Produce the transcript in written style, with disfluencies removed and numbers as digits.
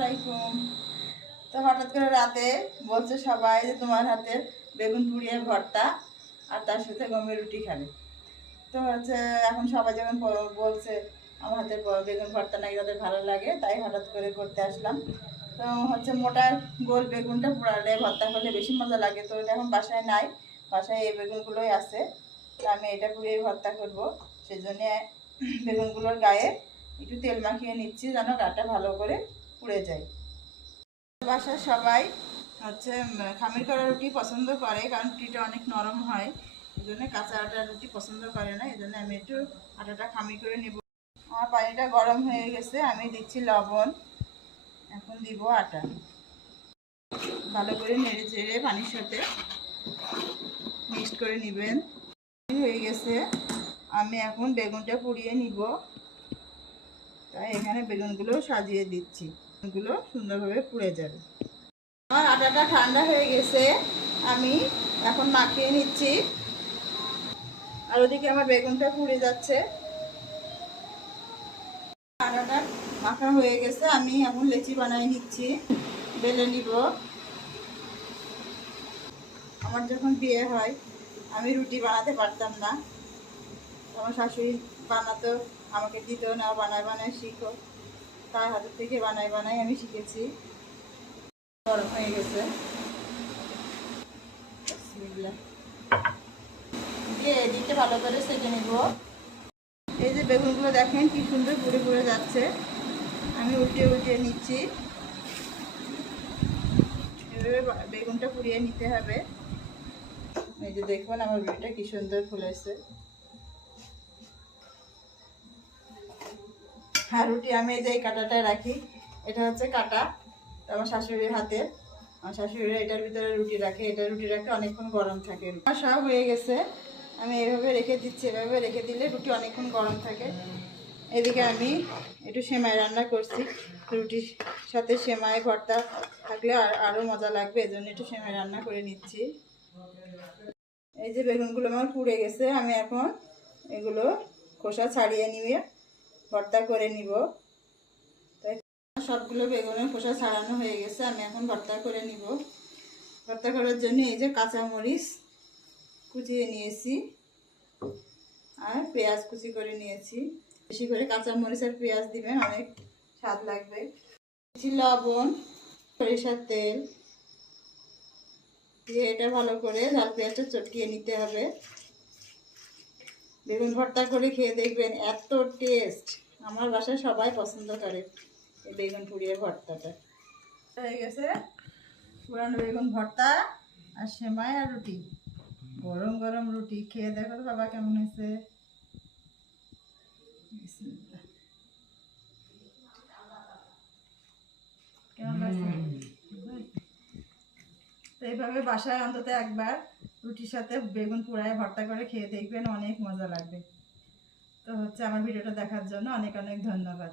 আলাইকুম। তো হঠাৎ করে রাতে বলছে সবাই যে তোমার হাতের বেগুন পুড়িয়ে ভর্তা আর তার সাথে গমের রুটি খাবে। তো হচ্ছে এখন সবাই যখন বলছে আমার হাতের বেগুন ভর্তা নাকি তাদের ভালো লাগে, তাই হঠাৎ করে করতে আসলাম। তো হচ্ছে মোটা গোল বেগুনটা পোড়ালে ভর্তা করলে বেশি মজা লাগে। তো এটা এখন বাসায় নাই, বাসায় এই বেগুনগুলোই আছে। তো আমি এটা পুড়িয়ে ভর্তা করবো, সেই জন্যে বেগুনগুলোর গায়ে একটু তেল মাখিয়ে নিচ্ছি যেন গাটা ভালো করে পুড়ে যায়। বাসার সবাই হচ্ছে খামির করা রুটি পছন্দ করে, কারণ রুটিটা অনেক নরম হয়। এই জন্য কাঁচা আটা রুটি পছন্দ করে না, এই জন্য আমি একটু আটাটা খামির করে নেব। আমার পানিটা গরম হয়ে গেছে, আমি দিচ্ছি লবণ, এখন দিব আটা। ভালো করে নেড়ে চেড়ে পানির সাথে মিক্সড করে নেবেন। হয়ে গেছে, আমি এখন বেগুনটা পুড়িয়ে নিব। তাই এখানে বেগুনগুলো সাজিয়ে দিচ্ছি, বেগুনগুলো সুন্দরভাবে পুড়ে যাবে। আমার আটাটা ঠান্ডা হয়ে গেছে, আমি এখন মাখিয়ে নিচ্ছি। আর ওদিকে আমার বেগুনটা পুড়ে যাচ্ছে। আটাটা মাখা হয়ে গেছে, আমি এখন লেচি বানিয়ে নিচ্ছি, বেলে নিব। আমার যখন বিয়ে হয় আমি রুটি বানাতে পারতাম না, আমার শাশুড়ি বানাতো, আমাকে দিত না, বানায় বানায় শিখো। তার হাতের থেকে বানায় বানায় আমি শিখেছি। গরম হয়ে গেছে, দিয়ে এদিকে ভালো করে সেঁকে নেব। এই যে বেগুনগুলো দেখেন কি সুন্দর পুড়ে পুড়ে যাচ্ছে, আমি উল্টে উল্টে নিচ্ছি। এভাবে বেগুনটা পুড়িয়ে নিতে হবে। এই যে দেখুন আমার রুটিটা কি সুন্দর ফুলেছে। আর রুটি আমি এই যে এই কাঁটাটায় রাখি, এটা হচ্ছে কাঁটা আমার শাশুড়ির হাতের। আমার শাশুড়িরা এটার ভিতরে রুটি রাখে, এটা রুটি রাখে অনেকক্ষণ গরম থাকে। সব হয়ে গেছে, আমি এইভাবে রেখে দিচ্ছি। এভাবে রেখে দিলে রুটি অনেকক্ষণ গরম থাকে। এদিকে আমি একটু সেমাই রান্না করছি, রুটির সাথে সেমাই ভর্তা থাকলে আরও মজা লাগবে, এই জন্য একটু সেমাই রান্না করে নিচ্ছি। এই যে বেগুনগুলো আমার পুড়ে গেছে, আমি এখন এগুলো খোসা ছাড়িয়ে নিয়ে ভর্তা করে নিব। তাই সবগুলো বেগুনের খোসা ছাড়ানো হয়ে গেছে, আমি এখন ভর্তা করে নিব। ভর্তা করার জন্য এই যে কাঁচামরিচ কুচিয়ে নিয়েছি আর পেঁয়াজ কুচি করে নিয়েছি। বেশি করে কাঁচামরিচ আর পেঁয়াজ দিবেন, অনেক স্বাদ লাগবে। লবণ, সরিষার তেল দিয়ে এটা ভালো করে ঝাল পেঁয়াজটা চটকিয়ে নিতে হবে। বেগুন ভর্তা করে খেয়ে দেখবেন, এত টেস্ট। আমার বাসায় সবাই পছন্দ করে এই বেগুন পুড়িয়ে ভর্তাটা। হয়ে গেছে পুরানো বেগুন ভর্তা আর সেমাই আর রুটি, গরম গরম রুটি খেয়ে দেখো তো বাবা কেমন হয়েছে। কেমন লাগছে? তো এইভাবে বাসায় অন্তত একবার রুটির সাথে বেগুন পোড়ায় ভর্তা করে খেয়ে দেখবেন, অনেক মজা লাগবে। তো হচ্ছে আমার ভিডিওটা দেখার জন্য অনেক অনেক ধন্যবাদ।